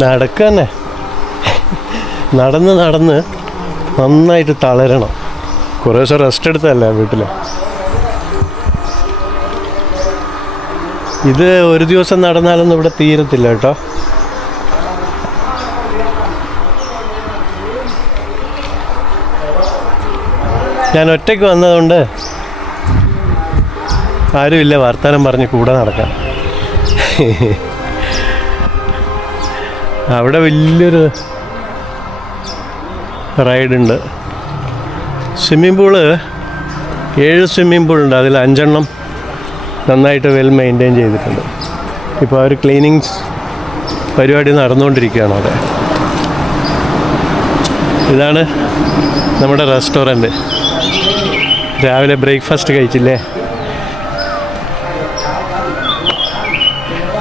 നടക്കന്നെ, നടന്ന് നടന്ന് നന്നായിട്ട് തളരണം. കുറേ ദിവസം റെസ്റ്റ് എടുത്തല്ലേ വീട്ടിൽ. ഇത് ഒരു ദിവസം നടന്നാലൊന്നും ഇവിടെ തീരത്തില്ല കേട്ടോ. ഞാൻ ഒറ്റയ്ക്ക് വന്നതുകൊണ്ട് ആരുമില്ല വർത്തമാനം പറഞ്ഞ് കൂടെ നടക്കാം. അവിടെ വലിയൊരു റൈഡുണ്ട്. സ്വിമ്മിംഗ് പൂള് 7 സ്വിമ്മിംഗ് പൂളുണ്ട്. അതിൽ 5 നന്നായിട്ട് വെൽ മെയിൻറ്റെയിൻ ചെയ്തിട്ടുണ്ട്. ഇപ്പോൾ അവർ ക്ലീനിങ്സ് പരിപാടി നടന്നുകൊണ്ടിരിക്കുകയാണ് അവിടെ. ഇതാണ് നമ്മുടെ റെസ്റ്റോറൻറ്റ്. രാവിലെ ബ്രേക്ക്ഫാസ്റ്റ് കഴിച്ചില്ലേ?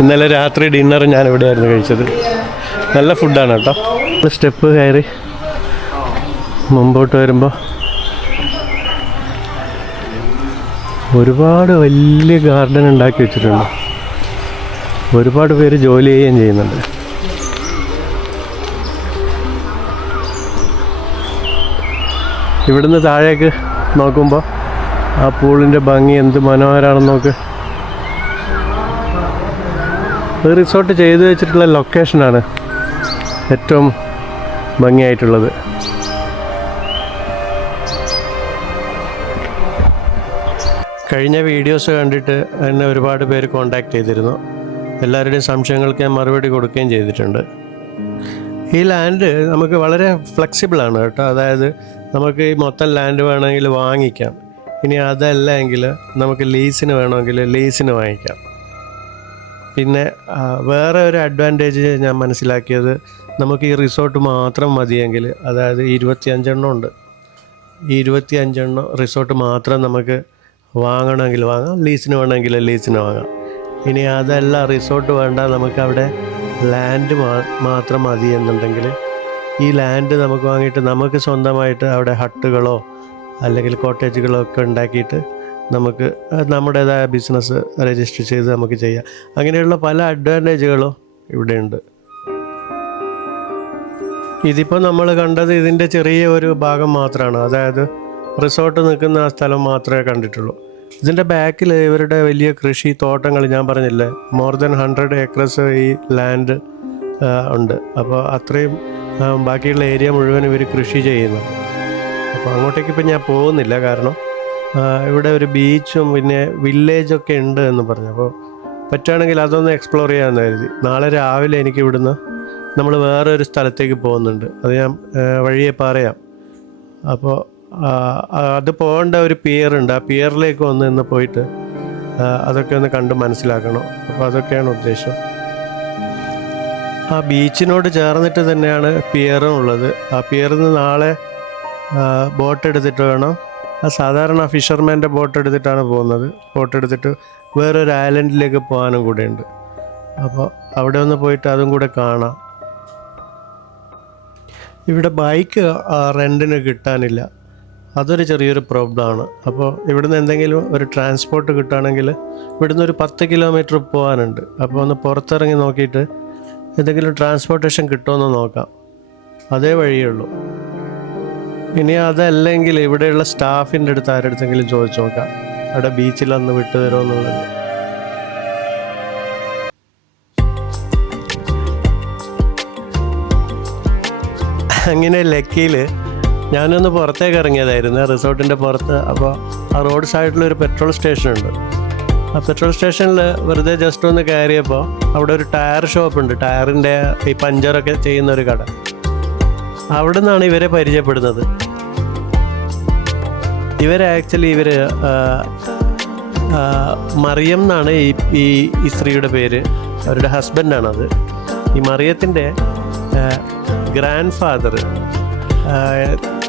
ഇന്നലെ രാത്രി ഡിന്നർ ഞാൻ ഇവിടെയായിരുന്നു കഴിച്ചത്. നല്ല ഫുഡാണ് കേട്ടോ. സ്റ്റെപ്പ് കയറി മുമ്പോട്ട് വരുമ്പോൾ ഒരുപാട് വലിയ ഗാർഡൻ ഉണ്ടാക്കി വെച്ചിട്ടുണ്ട്. ഒരുപാട് പേര് ജോലി ചെയ്യുകയും ചെയ്യുന്നുണ്ട്. ഇവിടുന്ന് താഴേക്ക് നോക്കുമ്പോൾ ആ പൂളിൻ്റെ ഭംഗി എന്ത് മനോഹരമാണെന്ന് നോക്ക്. ഒരു റിസോർട്ട് ചെയ്തു വെച്ചിട്ടുള്ള ലൊക്കേഷനാണ് ഏറ്റവും ഭംഗിയായിട്ടുള്ളത്. കഴിഞ്ഞ വീഡിയോസ് കണ്ടിട്ട് എന്നെ ഒരുപാട് പേര് കോണ്ടാക്ട് ചെയ്തിരുന്നു. എല്ലാവരുടെയും സംശയങ്ങൾക്ക് ഞാൻ മറുപടി കൊടുക്കുകയും ചെയ്തിട്ടുണ്ട്. ഈ ലാൻഡ് നമുക്ക് വളരെ ഫ്ലെക്സിബിളാണ് കേട്ടോ. അതായത് നമുക്ക് ഈ മൊത്തം ലാൻഡ് വേണമെങ്കിൽ വാങ്ങിക്കാം. ഇനി അതല്ല എങ്കിൽ നമുക്ക് ലീസിന് വേണമെങ്കിൽ ലീസിന് വാങ്ങിക്കാം. പിന്നെ വേറെ ഒരു അഡ്വാൻറ്റേജ് ഞാൻ മനസ്സിലാക്കിയത്, നമുക്ക് ഈ റിസോർട്ട് മാത്രം മതിയെങ്കിൽ, അതായത് 25 ഉണ്ട്. ഈ 25 റിസോർട്ട് മാത്രം നമുക്ക് വാങ്ങണമെങ്കിൽ വാങ്ങാം, ലീസിന് വേണമെങ്കിൽ ലീസിന് വാങ്ങാം. ഇനി അതല്ല, റിസോർട്ട് വേണ്ട, നമുക്കവിടെ ലാൻഡ് മാത്രം മതി എന്നുണ്ടെങ്കിൽ ഈ ലാൻഡ് നമുക്ക് വാങ്ങിയിട്ട് നമുക്ക് സ്വന്തമായിട്ട് അവിടെ ഹട്ടുകളോ അല്ലെങ്കിൽ കോട്ടേജുകളോ ഒക്കെ ഉണ്ടാക്കിയിട്ട് നമുക്ക് നമ്മുടേതായ ബിസിനസ് രജിസ്റ്റർ ചെയ്ത് നമുക്ക് ചെയ്യാം. അങ്ങനെയുള്ള പല അഡ്വാൻറ്റേജുകളും ഇവിടെയുണ്ട്. ഇതിപ്പോൾ നമ്മൾ കണ്ടത് ഇതിൻ്റെ ചെറിയ ഒരു ഭാഗം മാത്രമാണ്. അതായത് റിസോർട്ട് നിൽക്കുന്ന ആ സ്ഥലം മാത്രമേ കണ്ടിട്ടുള്ളൂ. ഇതിൻ്റെ ബാക്കിൽ ഇവരുടെ വലിയ കൃഷി തോട്ടങ്ങൾ, ഞാൻ പറഞ്ഞില്ലേ, മോർ ദാൻ 100 ഏക്കർസ് ഈ ലാൻഡ് ഉണ്ട്. അപ്പോൾ അത്രയും ബാക്കിയുള്ള ഏരിയ മുഴുവൻ ഇവർ കൃഷി ചെയ്യുന്നു. അപ്പോൾ അങ്ങോട്ടേക്ക് ഇപ്പം ഞാൻ പോകുന്നില്ല, കാരണം ഇവിടെ ഒരു ബീച്ചും പിന്നെ വില്ലേജൊക്കെ ഉണ്ട് എന്ന് പറഞ്ഞു. അപ്പോൾ പറ്റുകയാണെങ്കിൽ അതൊന്ന് എക്സ്പ്ലോർ ചെയ്യാമെന്ന് കരുതി. നാളെ രാവിലെ എനിക്ക് ഇവിടുന്ന് നമ്മൾ വേറൊരു സ്ഥലത്തേക്ക് പോകുന്നുണ്ട്. അത് ഞാൻ വഴിയെ പറയാം. അപ്പോൾ അത് പോകേണ്ട ഒരു പിയറുണ്ട്. ആ പിയറിലേക്ക് ഇന്ന് പോയിട്ട് അതൊക്കെ ഒന്ന് കണ്ട് മനസ്സിലാക്കണം. അപ്പോൾ അതൊക്കെയാണ് ഉദ്ദേശം. ആ ബീച്ചിനോട് ചേർന്നിട്ട് തന്നെയാണ് പിയറും ഉള്ളത്. ആ പിയറിൽ നിന്ന് നാളെ ബോട്ട് എടുത്തിട്ട് വേണം. സാധാരണ ഫിഷർമാൻ്റെ ബോട്ട് എടുത്തിട്ടാണ് പോകുന്നത്. ബോട്ട് എടുത്തിട്ട് വേറൊരു ഐലൻഡിലേക്ക് പോകാനും കൂടെ ഉണ്ട്. അപ്പോൾ അവിടെ ഒന്ന് പോയിട്ട് അതും കൂടെ കാണാം. ഇവിടെ ബൈക്ക് റെൻറ്റിന് കിട്ടാനില്ല. അതൊരു ചെറിയൊരു പ്രോബ്ലമാണ്. അപ്പോൾ ഇവിടുന്ന് എന്തെങ്കിലും ഒരു ട്രാൻസ്പോർട്ട് കിട്ടുകയാണെങ്കിൽ ഇവിടുന്ന് ഒരു 10 കിലോമീറ്റർ പോകാനുണ്ട്. അപ്പോൾ ഒന്ന് പുറത്തിറങ്ങി നോക്കിയിട്ട് എന്തെങ്കിലും ട്രാൻസ്പോർട്ടേഷൻ കിട്ടുമെന്ന് നോക്കാം. അതേ വഴിയുള്ളൂ. ഇനി അതല്ലെങ്കിൽ ഇവിടെയുള്ള സ്റ്റാഫിൻ്റെ അടുത്ത് ആരടുത്തെങ്കിലും ചോദിച്ചു നോക്കാം, അവിടെ ബീച്ചിലൊന്ന് വിട്ടു തരുമോ എന്നുള്ളത്. അങ്ങനെ ലക്കിയിൽ ഞാനൊന്ന് പുറത്തേക്ക് ഇറങ്ങിയതായിരുന്നു, റിസോർട്ടിൻ്റെ പുറത്ത്. അപ്പോൾ ആ റോഡ് സൈഡിലൊരു പെട്രോൾ സ്റ്റേഷനുണ്ട്. ആ പെട്രോൾ സ്റ്റേഷനിൽ വെറുതെ ജസ്റ്റ് ഒന്ന് കയറിയപ്പോൾ അവിടെ ഒരു ടയർ ഷോപ്പുണ്ട്. ടയറിൻ്റെ ഈ പഞ്ചറൊക്കെ ചെയ്യുന്നൊരു കട. അവിടെ നിന്നാണ് ഇവരെ പരിചയപ്പെടുന്നത്. ഇവർ മറിയം എന്നാണ് ഈ സ്ത്രീയുടെ പേര്. അവരുടെ ഹസ്ബൻഡാണത്. ഈ മറിയത്തിൻ്റെ ഗ്രാൻഡ് ഫാദർ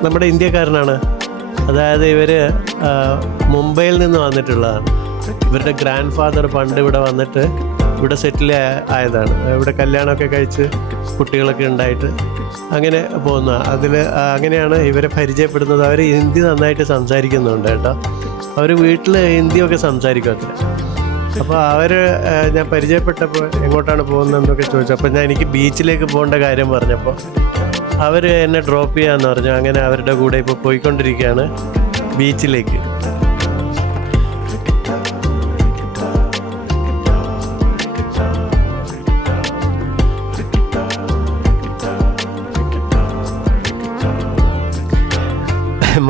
നമ്മുടെ ഇന്ത്യക്കാരനാണ്. അതായത് ഇവർ മുംബൈയിൽ നിന്ന് വന്നിട്ടുള്ളതാണ്. ഇവരുടെ ഗ്രാൻഡ് ഫാദർ പണ്ട് ഇവിടെ വന്നിട്ട് ഇവിടെ സെറ്റിൽ ആയതാണ്. ഇവിടെ കല്യാണമൊക്കെ കഴിച്ച് കുട്ടികളൊക്കെ ഉണ്ടായിട്ട് അങ്ങനെ പോകുന്ന. അങ്ങനെയാണ് ഇവരെ പരിചയപ്പെടുന്നത്. അവർ ഹിന്ദി നന്നായിട്ട് സംസാരിക്കുന്നുണ്ട് കേട്ടോ. അവർ വീട്ടിൽ ഹിന്ദിയൊക്കെ സംസാരിക്കും അത്ര. അപ്പോൾ അവർ ഞാൻ പരിചയപ്പെട്ടപ്പോൾ എങ്ങോട്ടാണ് പോകുന്നതെന്നൊക്കെ ചോദിച്ചു. അപ്പോൾ എനിക്ക് ബീച്ചിലേക്ക് പോകേണ്ട കാര്യം പറഞ്ഞപ്പോൾ അവർ എന്നെ ഡ്രോപ്പ് ചെയ്യാമെന്ന് പറഞ്ഞു. അങ്ങനെ അവരുടെ കൂടെ ഇപ്പോൾ പോയിക്കൊണ്ടിരിക്കുകയാണ് ബീച്ചിലേക്ക്.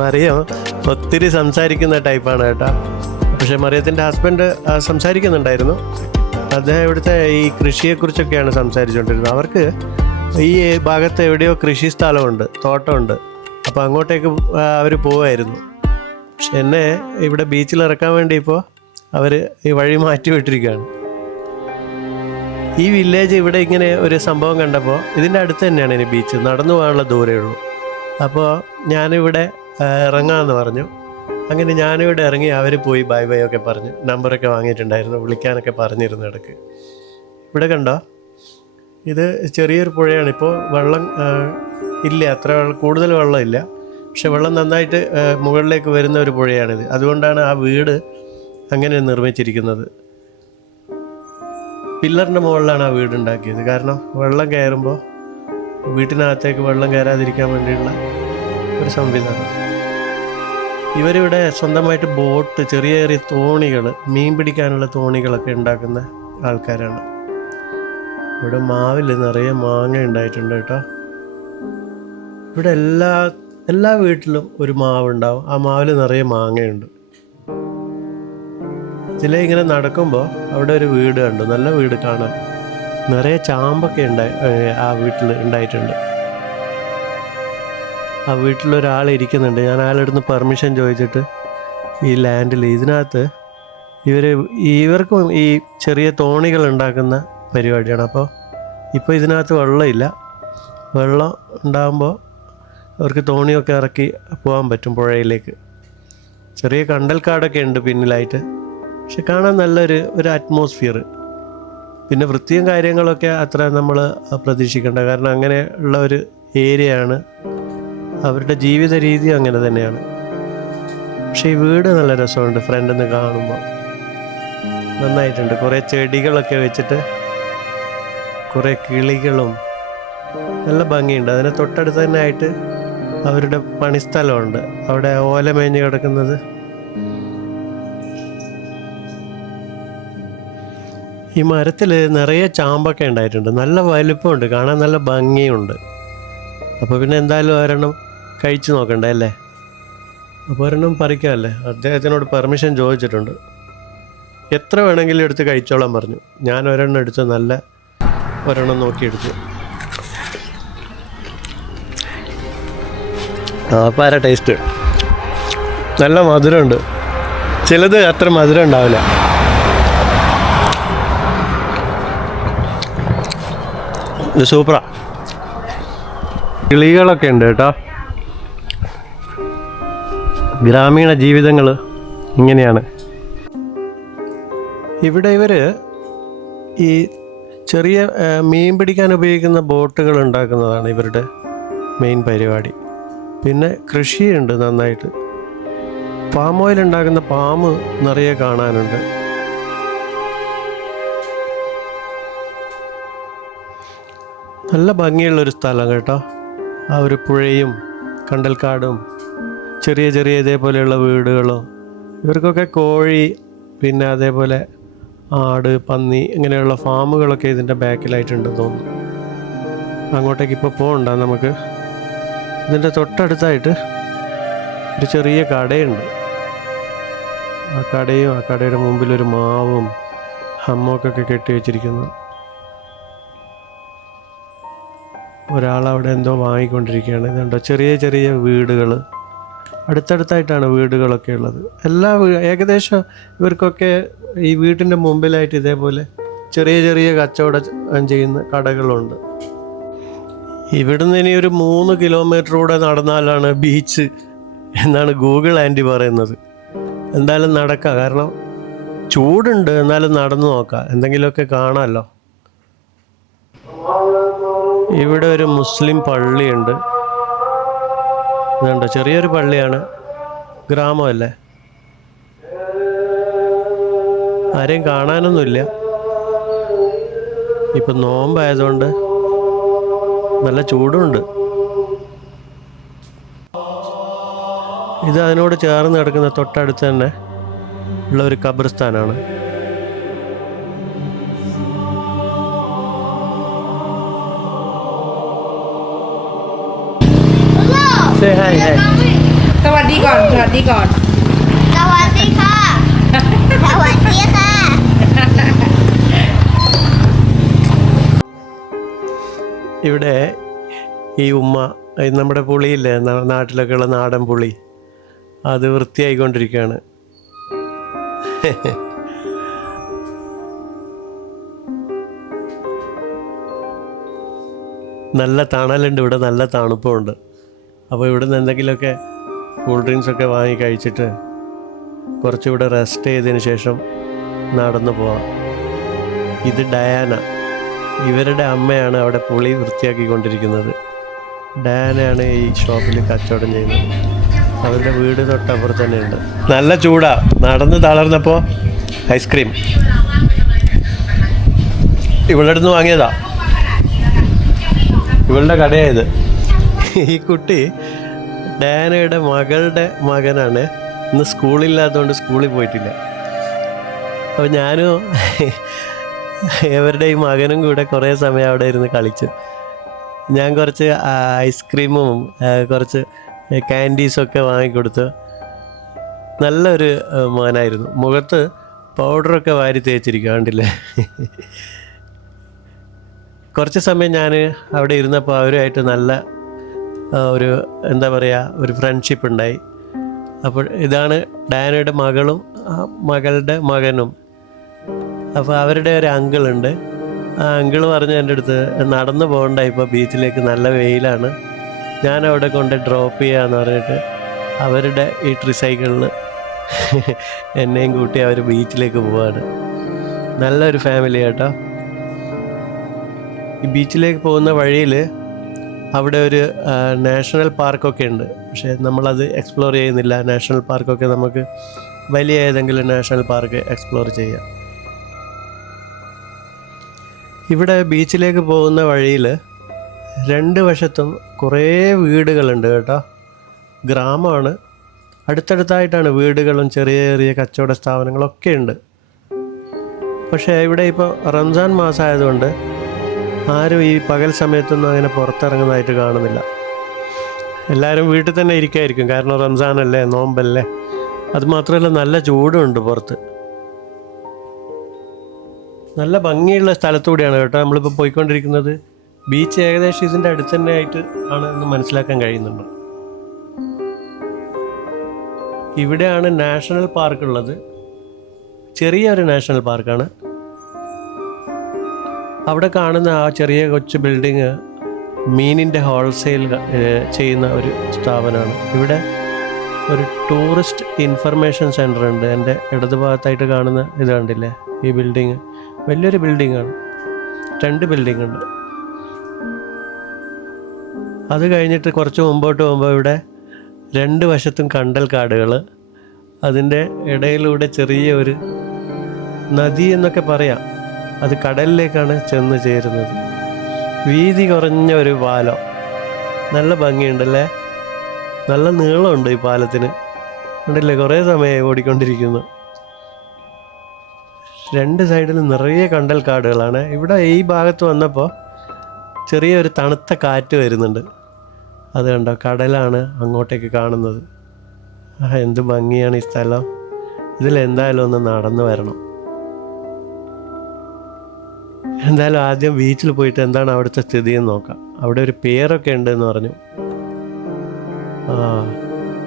മറിയം ഒത്തിരി സംസാരിക്കുന്ന ടൈപ്പാണ് കേട്ടോ. പക്ഷേ മറിയത്തിൻ്റെ ഹസ്ബൻഡ് സംസാരിക്കുന്നുണ്ടായിരുന്നു. അദ്ദേഹം ഇവിടുത്തെ ഈ കൃഷിയെക്കുറിച്ചൊക്കെയാണ് സംസാരിച്ചുകൊണ്ടിരുന്നത്. അവർക്ക് ഈ ഭാഗത്ത് എവിടെയോ കൃഷി സ്ഥലമുണ്ട്, തോട്ടമുണ്ട്. അപ്പോൾ അങ്ങോട്ടേക്ക് അവർ പോവായിരുന്നു. പക്ഷെ എന്നെ ഇവിടെ ബീച്ചിൽ ഇറക്കാൻ വേണ്ടി ഇപ്പോൾ അവർ ഈ വഴി മാറ്റി വിട്ടിരിക്കുകയാണ്. ഈ വില്ലേജ് ഇവിടെ ഇങ്ങനെ ഒരു സംഭവം കണ്ടപ്പോൾ ഇതിൻ്റെ അടുത്ത് തന്നെയാണ് ഇനി ബീച്ച്, നടന്നു പോകാനുള്ള ദൂരമേ ഉള്ളൂ. അപ്പോൾ ഞാനിവിടെ ഇറങ്ങാമെന്ന് പറഞ്ഞു. അങ്ങനെ ഞാനിവിടെ ഇറങ്ങി. അവർ പോയി ബൈ ബൈ ഒക്കെ പറഞ്ഞ് നമ്പറൊക്കെ വാങ്ങിയിട്ടുണ്ടായിരുന്നു, വിളിക്കാനൊക്കെ പറഞ്ഞിരുന്നു ഇടയ്ക്ക്. ഇവിടെ കണ്ടോ, ഇത് ചെറിയൊരു പുഴയാണ്. ഇപ്പോൾ വെള്ളം ഇല്ല, അത്ര കൂടുതൽ വെള്ളമില്ല. പക്ഷെ വെള്ളം നന്നായിട്ട് മുകളിലേക്ക് വരുന്ന ഒരു പുഴയാണിത്. അതുകൊണ്ടാണ് ആ വീട് അങ്ങനെ നിർമ്മിച്ചിരിക്കുന്നത്. പില്ലറിൻ്റെ മുകളിലാണ് ആ വീട് ഉണ്ടാക്കിയത്. കാരണം വെള്ളം കയറുമ്പോൾ വീട്ടിനകത്തേക്ക് വെള്ളം കയറാതിരിക്കാൻ വേണ്ടിയുള്ള ഒരു സംവിധാനം. ഇവരിവിടെ സ്വന്തമായിട്ട് ബോട്ട്, ചെറിയ ചെറിയ തോണികൾ, മീൻ പിടിക്കാനുള്ള തോണികളൊക്കെ ഉണ്ടാക്കുന്ന ആൾക്കാരാണ്. ഇവിടെ മാവിൽ നിറയെ മാങ്ങ ഉണ്ടായിട്ടുണ്ട് കേട്ടോ. ഇവിടെ എല്ലാ വീട്ടിലും ഒരു മാവുണ്ടാവും. ആ മാവിൽ നിറയെ മാങ്ങയുണ്ട്. ഇതിലെ ഇങ്ങനെ നടക്കുമ്പോൾ അവിടെ ഒരു വീട് കണ്ടു, നല്ല വീട് കാണാൻ. നിറയെ ചാമ്പൊക്കെ ആ വീട്ടിൽ ഉണ്ടായിട്ടുണ്ട്. ആ വീട്ടിലൊരാൾ ഇരിക്കുന്നുണ്ട്. ഞാൻ അയാളുടെ പെർമിഷൻ ചോദിച്ചിട്ട് ഈ ലാൻഡിൽ ഇതിനകത്ത് ഇവർക്കും ഈ ചെറിയ തോണികൾ ഉണ്ടാക്കുന്ന പരിപാടിയാണ്. അപ്പോൾ ഇപ്പോൾ ഇതിനകത്ത് വെള്ളമില്ല. വെള്ളം ഉണ്ടാകുമ്പോൾ അവർക്ക് തോണിയൊക്കെ ഇറക്കി പോകാൻ പറ്റും പുഴയിലേക്ക്. ചെറിയ കണ്ടൽക്കാടൊക്കെ ഉണ്ട് പിന്നിലായിട്ട്. പക്ഷെ കാണാൻ ഒരു അറ്റ്മോസ്ഫിയർ. പിന്നെ വൃത്തിയും കാര്യങ്ങളൊക്കെ അത്ര നമ്മൾ പ്രതീക്ഷിക്കേണ്ട, കാരണം അങ്ങനെ ഉള്ള ഒരു ഏരിയയാണ്. അവരുടെ ജീവിത രീതി അങ്ങനെ തന്നെയാണ്. പക്ഷേ ഈ വീട് നല്ല രസമുണ്ട്. ഫ്രണ്ടിൽ നിന്ന് കാണുമ്പോൾ നന്നായിട്ടുണ്ട്. കുറേ ചെടികളൊക്കെ വെച്ചിട്ട്, കുറേ കിളികളും, നല്ല ഭംഗിയുണ്ട്. അതിന് തൊട്ടടുത്ത് തന്നെ ആയിട്ട് അവരുടെ പണിസ്ഥലമുണ്ട്. അവിടെ ഓല മേഞ്ഞ് കിടക്കുന്നത്. ഈ മരത്തിൽ നിറയെ ചാമ്പൊക്കെ ഉണ്ടായിട്ടുണ്ട്. നല്ല വലുപ്പമുണ്ട്, കാണാൻ നല്ല ഭംഗിയുണ്ട്. അപ്പോൾ പിന്നെ എന്തായാലും ഒരെണ്ണം കഴിച്ചു നോക്കണ്ടേ അല്ലേ? അപ്പോൾ ഒരെണ്ണം പറിക്കാമല്ലേ? അദ്ദേഹത്തിനോട് പെർമിഷൻ ചോദിച്ചിട്ടുണ്ട്. എത്ര വേണമെങ്കിലും എടുത്ത് കഴിച്ചോളാൻ പറഞ്ഞു. ഞാൻ ഒരെണ്ണം എടുത്ത് നല്ല ഒരെണ്ണം നോക്കിയെടുത്തു. പാര ടേസ്റ്റ്, നല്ല മധുരമുണ്ട്. ചിലത് അത്ര മധുരം ഉണ്ടാവില്ല. ഇത് സൂപ്പറാ. കിളികളൊക്കെ ഉണ്ട് കേട്ടോ. ഗ്രാമീണ ജീവിതങ്ങൾ ഇങ്ങനെയാണ്. ഇവിടെ ഇവർ ഈ ചെറിയ മീൻ പിടിക്കാൻ ഉപയോഗിക്കുന്ന ബോട്ടുകൾ ഉണ്ടാക്കുന്നതാണ് ഇവരുടെ മെയിൻ പരിപാടി. പിന്നെ കൃഷിയുണ്ട് നന്നായിട്ട്. പാം ഓയിൽ ഉണ്ടാക്കുന്ന പാമ്പ് നിറയെ കാണാനുണ്ട്. നല്ല ഭംഗിയുള്ളൊരു സ്ഥലം കേട്ടോ. ആ ഒരു പുഴയും കണ്ടൽക്കാടും ചെറിയ ചെറിയ ഇതേപോലെയുള്ള വീടുകളും. ഇവർക്കൊക്കെ കോഴി, പിന്നെ അതേപോലെ ആട്, പന്നി, ഇങ്ങനെയുള്ള ഫാമുകളൊക്കെ ഇതിൻ്റെ ബാക്കിലായിട്ടുണ്ടെന്ന് തോന്നുന്നു. അങ്ങോട്ടേക്ക് ഇപ്പോൾ പോകണ്ട നമുക്ക്. ഇതിൻ്റെ തൊട്ടടുത്തായിട്ട് ഒരു ചെറിയ കടയുണ്ട്. ആ കടയുടെ മുമ്പിലൊരു മാവും ഹമ്മൊക്കെ കെട്ടി വെച്ചിരിക്കുന്നു. ഒരാളവിടെ എന്തോ വാങ്ങിക്കൊണ്ടിരിക്കുകയാണ്. ഇതുണ്ടോ, ചെറിയ ചെറിയ വീടുകൾ, അടുത്തടുത്തായിട്ടാണ് വീടുകളൊക്കെ ഉള്ളത്. ഏകദേശം ഇവർക്കൊക്കെ ഈ വീട്ടിൻ്റെ മുമ്പിലായിട്ട് ഇതേപോലെ ചെറിയ ചെറിയ കച്ചവടം ചെയ്യുന്ന കടകളുണ്ട്. ഇവിടുന്ന് ഇനി ഒരു 3 കിലോമീറ്റർ കൂടെ നടന്നാലാണ് ബീച്ച് എന്നാണ് ഗൂഗിൾ ആൻറ്റി പറയുന്നത്. എന്തായാലും നടക്കാം, കാരണം ചൂടുണ്ട്. എന്നാലും നടന്നു നോക്കാം, എന്തെങ്കിലുമൊക്കെ കാണാമല്ലോ. ഇവിടെ ഒരു മുസ്ലിം പള്ളിയുണ്ട്. ഇതുണ്ട്, ചെറിയൊരു പള്ളിയാണ്, ഗ്രാമമല്ലേ. ആരെയും കാണാനൊന്നുമില്ല. ഇപ്പം നോമ്പായതുകൊണ്ട് നല്ല ചൂടുണ്ട്. ഇത് അതിനോട് ചേർന്ന് കിടക്കുന്ന തൊട്ടടുത്ത് തന്നെ ഉള്ള ഒരു ഖബർസ്ഥാനാണ്. Say hi, hi. สวัสดีก่อน สวัสดีก่อน สวัสดีค่ะ สวัสดีค่ะ ഇവിടെ ഈ ഉമ്മ നമ്മുടെ പുളിയില്ലേ, നാട്ടിലൊക്കെ ഉള്ള നാടൻ പുളി, അത് വൃത്തിയായിക്കൊണ്ടിരിക്കുകയാണ്. നല്ല തണലുണ്ട് ഇവിടെ, നല്ല തണുപ്പുണ്ട്. അപ്പോൾ ഇവിടുന്ന് എന്തെങ്കിലുമൊക്കെ കൂൾ ഡ്രിങ്ക്സൊക്കെ വാങ്ങി കഴിച്ചിട്ട് കുറച്ചുകൂടെ റെസ്റ്റ് ചെയ്തതിന് ശേഷം നടന്നു പോവാം. ഇത് ഡയാന, ഇവരുടെ അമ്മയാണ് അവിടെ പുളി വൃത്തിയാക്കിക്കൊണ്ടിരിക്കുന്നത്. ഡയാനയാണ് ഈ ഷോപ്പിൽ കച്ചവടം ചെയ്യുന്നത്. അവരുടെ വീട് തൊട്ടപ്പുറത്ത് തന്നെ ഉണ്ട്. നല്ല ചൂടാ. നടന്ന് തളർന്നപ്പോൾ ഐസ്ക്രീം ഇവളുടെ അടുത്ത് വാങ്ങിയതാ. ഇവളുടെ കടയായത്. ഈ കുട്ടി ഡയാനയുടെ മകളുടെ മകനാണ്. ഇന്ന് സ്കൂളില്ലാത്തതുകൊണ്ട് സ്കൂളിൽ പോയിട്ടില്ല. അപ്പോൾ ഞാനും ഇവരുടെ ഈ മകനും കൂടെ കുറേ സമയം അവിടെ ഇരുന്ന് കളിച്ചു. ഞാൻ കുറച്ച് ഐസ്ക്രീമും കുറച്ച് ക്യാൻഡീസൊക്കെ വാങ്ങിക്കൊടുത്തു. നല്ലൊരു മോനായിരുന്നു. മുഖത്ത് പൗഡറൊക്കെ വാരി തേച്ചിരിക്കുക, കണ്ടില്ലേ. കുറച്ച് സമയം ഞാൻ അവിടെ ഇരുന്നപ്പോൾ അവരുമായിട്ട് നല്ല ഒരു എന്താ പറയുക, ഒരു ഫ്രണ്ട്ഷിപ്പ് ഉണ്ടായി. അപ്പോൾ ഇതാണ് ഡയാനയുടെ മകളും മകളുടെ മകനും. അപ്പോൾ അവരുടെ ഒരു അങ്കിളുണ്ട്. ആ അങ്കിൾ പറഞ്ഞു എൻ്റെ അടുത്ത്, നടന്നു പോകണ്ട, ഇപ്പോൾ ബീച്ചിലേക്ക് നല്ല വെയിലാണ്, ഞാൻ അവിടെ കൊണ്ട് ഡ്രോപ്പ് ചെയ്യാമെന്ന് പറഞ്ഞിട്ട് അവരുടെ ഈ ട്രിസൈക്കിളിൽ എന്നെയും കൂട്ടി അവർ ബീച്ചിലേക്ക് പോവാണ്. നല്ലൊരു ഫാമിലി കേട്ടോ. ഈ ബീച്ചിലേക്ക് പോകുന്ന വഴിയിൽ അവിടെ ഒരു നാഷണൽ പാർക്കൊക്കെ ഉണ്ട്. പക്ഷേ നമ്മളത് എക്സ്പ്ലോർ ചെയ്യുന്നില്ല. നാഷണൽ പാർക്കൊക്കെ നമുക്ക് വലിയ ഏതെങ്കിലും നാഷണൽ പാർക്ക് എക്സ്പ്ലോർ ചെയ്യാം. ഇവിടെ ബീച്ചിലേക്ക് പോകുന്ന വഴിയിൽ രണ്ട് വശത്തും കുറേ വീടുകളുണ്ട് കേട്ടോ. ഗ്രാമമാണ്. അടുത്തടുത്തായിട്ടാണ് വീടുകളും ചെറിയ ചെറിയ കച്ചവട സ്ഥാപനങ്ങളൊക്കെ ഉണ്ട്. പക്ഷേ ഇവിടെ ഇപ്പോൾ റംസാൻ മാസമായതുകൊണ്ട് ആരും ഈ പകൽ സമയത്തൊന്നും അങ്ങനെ പുറത്തിറങ്ങുന്നതായിട്ട് കാണുന്നില്ല. എല്ലാവരും വീട്ടിൽ തന്നെ ഇരിക്കുമായിരിക്കും. കാരണം റംസാനല്ലേ, നോമ്പല്ലേ. അതുമാത്രമല്ല നല്ല ചൂടുണ്ട് പുറത്ത്. നല്ല ഭംഗിയുള്ള സ്ഥലത്തൂടെയാണ് കേട്ടോ നമ്മളിപ്പോൾ പോയിക്കൊണ്ടിരിക്കുന്നത്. ബീച്ച് ഏകദേശം ഇതിൻ്റെ അടുത്ത് തന്നെ ആയിട്ട് ആണ് എന്ന് മനസ്സിലാക്കാൻ കഴിയുന്നുണ്ട്. ഇവിടെയാണ് നാഷണൽ പാർക്ക് ഉള്ളത്. ചെറിയൊരു നാഷണൽ പാർക്കാണ്. അവിടെ കാണുന്ന ആ ചെറിയ കൊച്ചു ബിൽഡിങ് മീനിൻ്റെ ഹോൾസെയിൽ ചെയ്യുന്ന ഒരു സ്ഥാപനമാണ്. ഇവിടെ ഒരു ടൂറിസ്റ്റ് ഇൻഫർമേഷൻ സെൻ്റർ ഉണ്ട്. എൻ്റെ ഇടതുഭാഗത്തായിട്ട് കാണുന്ന ഇത് കണ്ടില്ലേ, ഈ ബിൽഡിങ് വലിയൊരു ബിൽഡിങ്ങാണ്. 2 ബിൽഡിംഗ് ഉണ്ട്. അത് കഴിഞ്ഞിട്ട് കുറച്ച് മുമ്പോട്ട് പോകുമ്പോൾ ഇവിടെ 2 വശത്തും കണ്ടൽ കാടുകൾ. അതിൻ്റെ ഇടയിലൂടെ ചെറിയ ഒരു നദി എന്നൊക്കെ പറയാം. അത് കടലിലേക്കാണ് ചെന്ന് ചേരുന്നത്. വീതി കുറഞ്ഞ ഒരു പാലം. നല്ല ഭംഗിയുണ്ടല്ലേ. നല്ല നീളമുണ്ട് ഈ പാലത്തിന്. ഉണ്ടല്ലേ, കുറേ സമയമായി ഓടിക്കൊണ്ടിരിക്കുന്നു. 2 സൈഡിലും നിറയെ കണ്ടൽ കാടുകളാണ്. ഇവിടെ ഈ ഭാഗത്ത് വന്നപ്പോൾ ചെറിയൊരു തണുത്ത കാറ്റ് വരുന്നുണ്ട്. അത് കണ്ടോ, കടലാണ് അങ്ങോട്ടേക്ക് കാണുന്നത്. എന്ത് ഭംഗിയാണ് ഈ സ്ഥലം. ഇതിലെന്തായാലും ഒന്ന് നടന്നു വരണം. എന്തായാലും ആദ്യം ബീച്ചിൽ പോയിട്ട് എന്താണ് അവിടുത്തെ സ്ഥിതി എന്ന് നോക്കാം. അവിടെ ഒരു പേരൊക്കെ ഉണ്ടെന്ന് പറഞ്ഞു.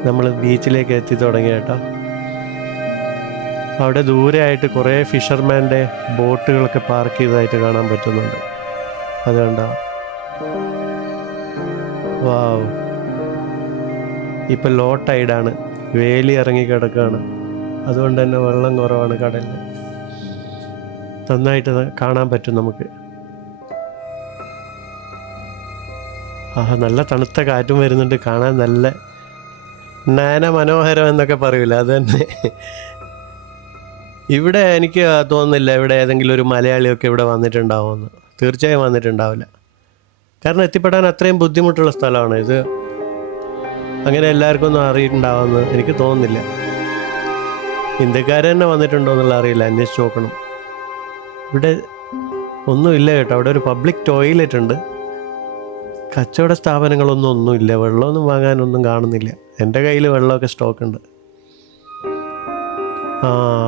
നമ്മൾ ബീച്ചിലേക്ക് എത്തി തുടങ്ങി കേട്ടോ. അവിടെ ദൂരെയായിട്ട് കുറേ ഫിഷർമാൻ്റെ ബോട്ടുകളൊക്കെ പാർക്ക് ചെയ്തതായിട്ട് കാണാൻ പറ്റുന്നുണ്ട്. അത് കണ്ടോ, വാവ്. ഇപ്പം ലോ ടൈഡാണ്, വേലി ഇറങ്ങി കിടക്കുകയാണ്. അതുകൊണ്ട് തന്നെ വെള്ളം കുറവാണ് കടലിൽ. നന്നായിട്ട് കാണാൻ പറ്റും നമുക്ക്. നല്ല തണുത്ത കാറ്റും വരുന്നുണ്ട്. കാണാൻ നല്ല നയന മനോഹരം എന്നൊക്കെ പറയൂല, അത് തന്നെ. ഇവിടെ എനിക്ക് തോന്നുന്നില്ല ഇവിടെ ഏതെങ്കിലും ഒരു മലയാളിയൊക്കെ ഇവിടെ വന്നിട്ടുണ്ടാവുമെന്ന്. തീർച്ചയായും വന്നിട്ടുണ്ടാവില്ല. കാരണം എത്തിപ്പെടാൻ അത്രയും ബുദ്ധിമുട്ടുള്ള സ്ഥലമാണ് ഇത്. അങ്ങനെ എല്ലാവർക്കും ഒന്നും അറിയിട്ടുണ്ടാവുമെന്ന് എനിക്ക് തോന്നുന്നില്ല. ഇന്ത്യക്കാർ തന്നെ വന്നിട്ടുണ്ടോ എന്നുള്ള അറിയില്ല, അന്വേഷിച്ച് നോക്കണം. ഇവിടെ ഒന്നുമില്ല കേട്ടോ. അവിടെ ഒരു പബ്ലിക് ടോയ്ലറ്റ് ഉണ്ട്. കച്ചവട സ്ഥാപനങ്ങളൊന്നുമില്ല. വെള്ളമൊന്നും വാങ്ങാനൊന്നും കാണുന്നില്ല. എൻ്റെ കയ്യിൽ വെള്ളമൊക്കെ സ്റ്റോക്ക് ഉണ്ട്.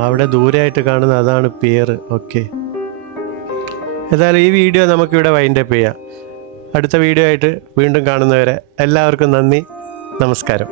അവിടെ ദൂരെയായിട്ട് കാണുന്ന അതാണ് പിയർ. ഓക്കെ, ഏതായാലും ഈ വീഡിയോ നമുക്കിവിടെ വൈൻഡപ്പ് ചെയ്യാം. അടുത്ത വീഡിയോ ആയിട്ട് വീണ്ടും കാണുന്നവരെ എല്ലാവർക്കും നന്ദി, നമസ്കാരം.